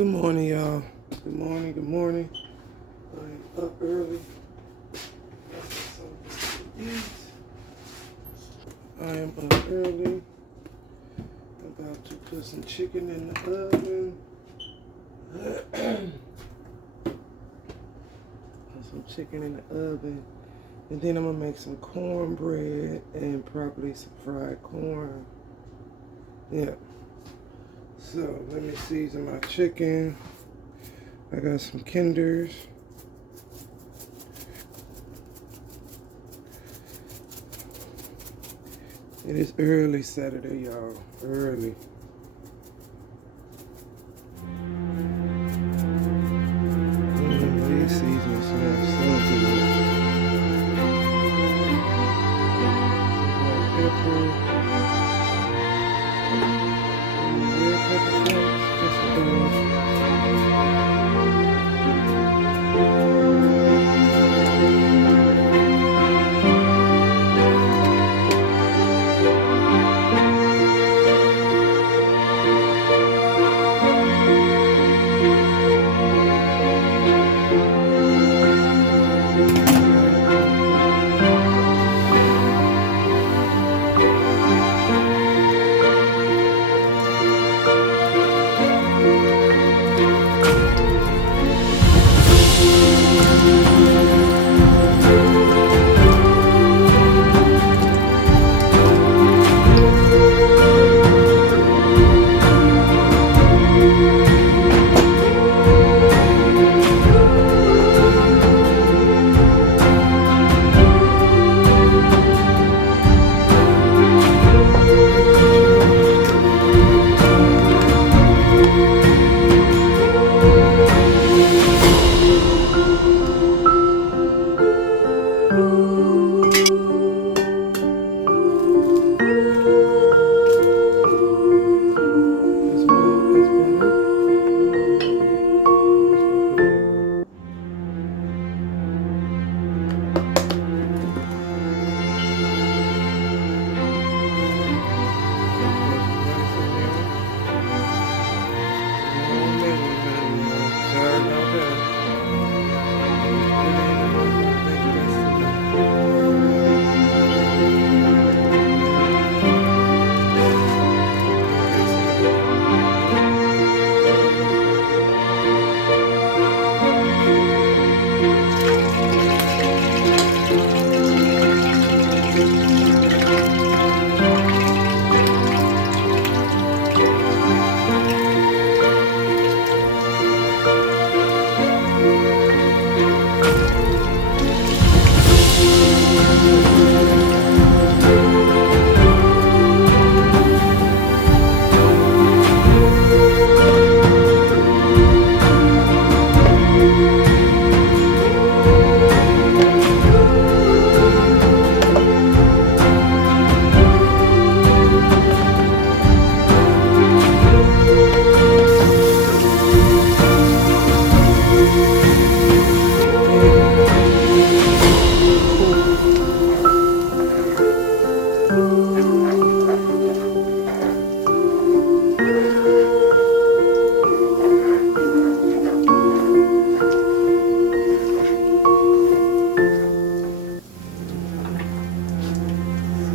Good morning, y'all. Good morning, good morning. I'm up early. I am up early. About to put some chicken in the oven. Put some chicken in the oven. And then I'm going to make some cornbread and probably some fried corn. Yeah. So, let me season my chicken. I got some Kinders. It is early Saturday, y'all. Early. These seasons smell so good. Pepper. Red pepper flakes. Just a little.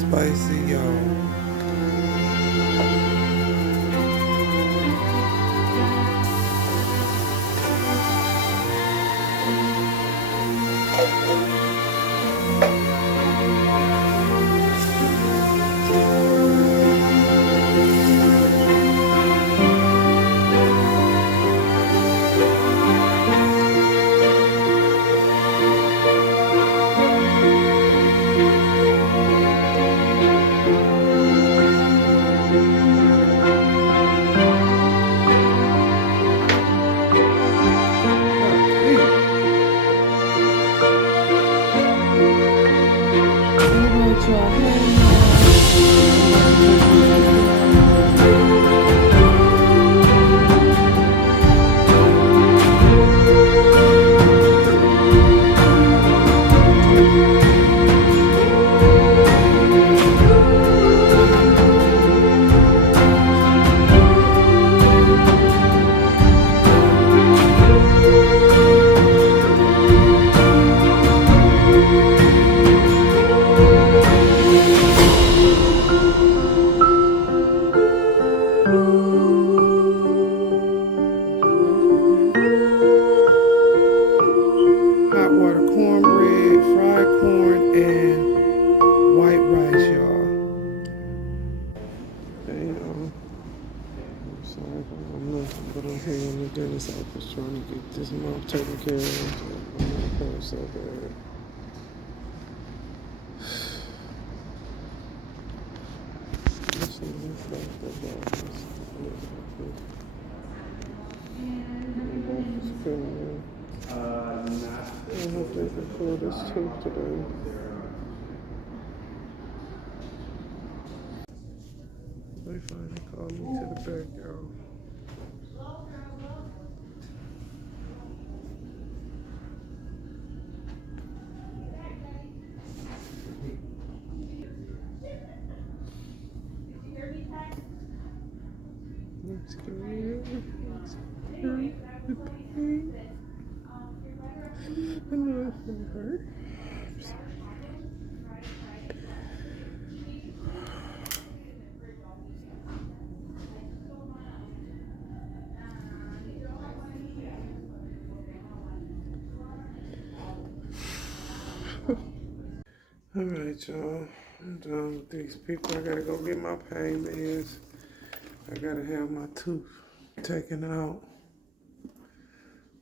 Spicy, y'all. dentist office trying to get this mouth taken care of. I'm not feeling so bad. Let's see, let's start the office. Office cleaning. I hope they can pull this tooth today. They finally called me to the back, y'all. Let's get it. Let's get it. The pain. I know it's gonna hurt. I'm sorry. All right, y'all. I'm done with these people. I gotta go get my pain meds. I gotta have my tooth taken out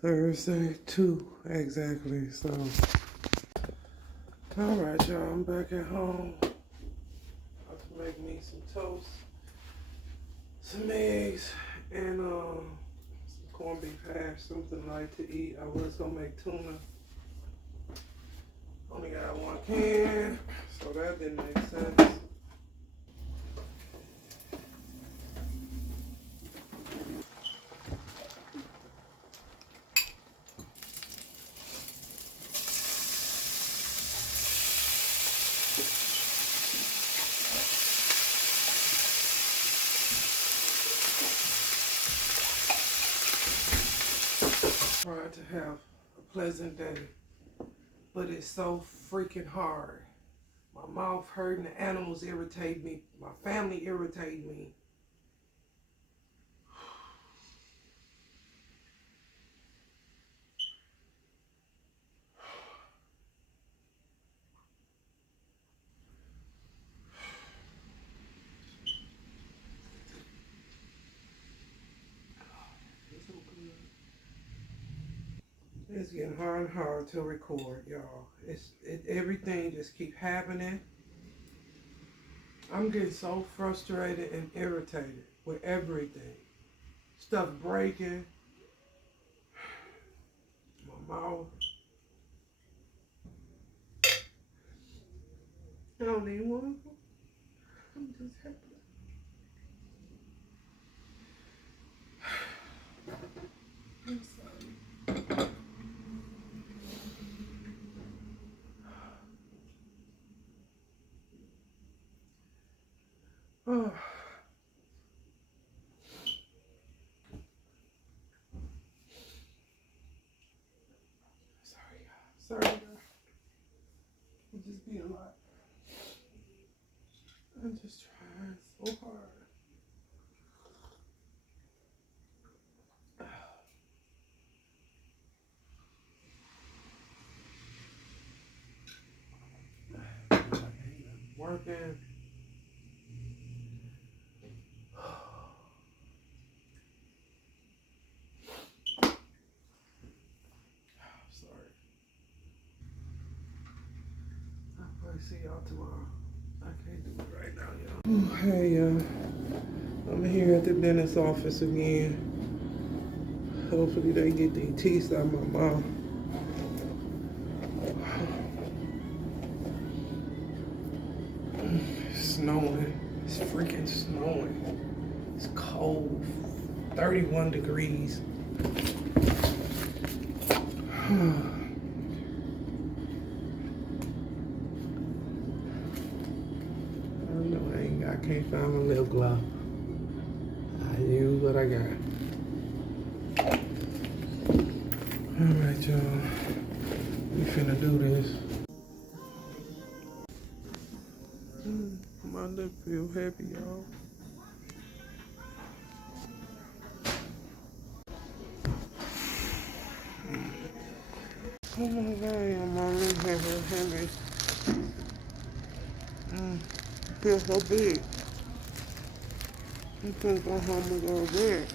Thursday, 2 exactly. So, all right, y'all. I'm back at home. About to make me some toast, some eggs, and some corned beef hash, something light to eat. I was gonna make tuna. Only got one can, so that didn't make sense. Trying to have a pleasant day, but it's so freaking hard. My mouth hurting, the animals irritate me, my family irritate me. It's getting hard and hard to record, y'all. Everything just keep happening. I'm getting so frustrated and irritated with everything. Stuff breaking. My mouth. I don't need one. I'm just happy. I'm sorry. Oh. Sorry, y'all. I'm just being a lot. I'm just trying so hard. Working. Sorry. I'll probably see y'all tomorrow. I can't do it right now, y'all. Oh, hey, I'm here at the dentist's office again. Hopefully they get these teeth out of my mouth. It's snowing. It's freaking snowing. It's cold. 31 degrees. I can't find my lip gloss. I use what I got. Alright, y'all. We finna do this. My lip feel happy, y'all. Oh my god, my lip heavy. Feels so big. I'm gonna go home and go to bed.